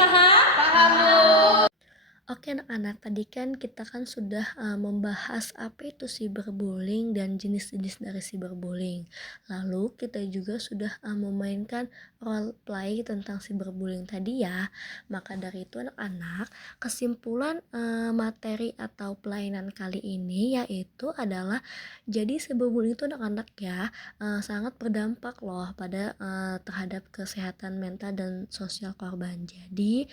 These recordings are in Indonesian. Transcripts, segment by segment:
paham? Paham, Bu. Oke anak-anak, tadi kan kita kan sudah membahas apa itu cyberbullying dan jenis-jenis dari cyberbullying. Lalu kita juga sudah memainkan role play tentang cyberbullying tadi ya. Maka dari itu anak-anak, kesimpulan materi atau pelayanan kali ini yaitu adalah jadi cyberbullying itu anak-anak ya sangat berdampak loh pada terhadap kesehatan mental dan sosial korban. Jadi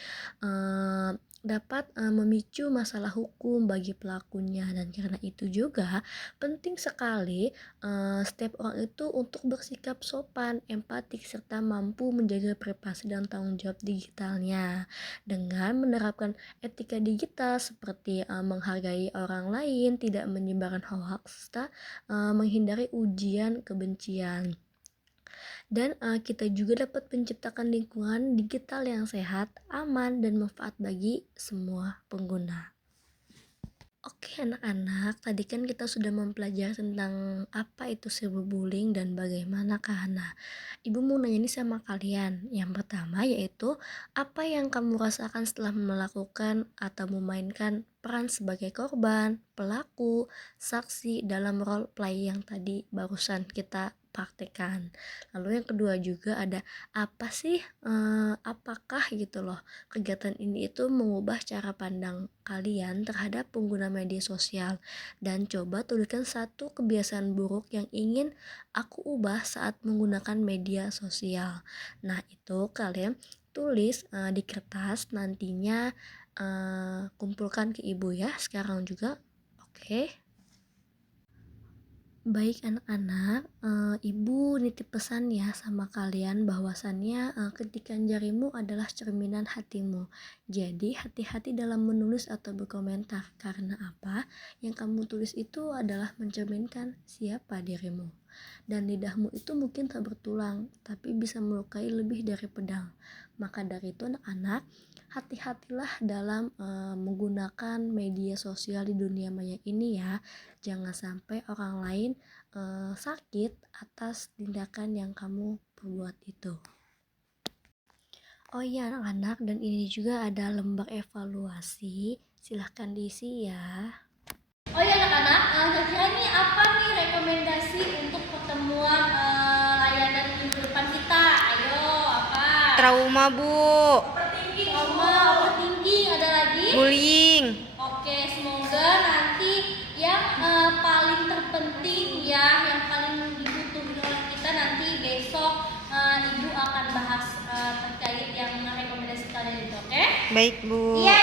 dapat memicu masalah hukum bagi pelakunya, dan karena itu juga penting sekali setiap orang itu untuk bersikap sopan, empatik, serta mampu menjaga privasi dan tanggung jawab digitalnya dengan menerapkan etika digital seperti menghargai orang lain, tidak menyebarkan hoax, serta menghindari ujian kebencian. Dan kita juga dapat menciptakan lingkungan digital yang sehat, aman, dan manfaat bagi semua pengguna. Oke anak-anak, tadi kan kita sudah mempelajari tentang apa itu cyberbullying dan bagaimana karena Ibu mau nanya nih sama kalian. Yang pertama yaitu apa yang kamu rasakan setelah melakukan atau memainkan peran sebagai korban, pelaku, saksi dalam role play yang tadi barusan kita praktekkan. Lalu yang kedua juga ada apa sih apakah gitu loh kegiatan ini itu mengubah cara pandang kalian terhadap pengguna media sosial, dan coba tuliskan satu kebiasaan buruk yang ingin aku ubah saat menggunakan media sosial. Nah itu kalian tulis di kertas, nantinya kumpulkan ke ibu ya sekarang juga. Oke. Baik anak-anak, ibu nitip pesan ya sama kalian bahwasannya ketikan jarimu adalah cerminan hatimu. Jadi hati-hati dalam menulis atau berkomentar, karena apa? Yang kamu tulis itu adalah mencerminkan siapa dirimu. Dan lidahmu itu mungkin tak bertulang, tapi bisa melukai lebih dari pedang. Maka dari itu anak-anak, hati-hatilah dalam menggunakan media sosial di dunia maya ini ya. Jangan sampai orang lain sakit atas tindakan yang kamu perbuat itu. Oh iya anak-anak, dan ini juga ada lembar evaluasi, silahkan diisi ya. Oh iya anak-anak, kira-kira nih apa nih rekomendasi untuk pertemuan layanan minggu depan kita? Ayo, apa? Trauma, Bu. Trauma, overthinking, ada lagi? Bullying. Oke, semoga nanti yang paling terpenting ya, yang paling dibutuhkan oleh kita nanti besok Ibu akan bahas terkait yang rekomendasi kalian itu, oke? Baik, Bu. Iya,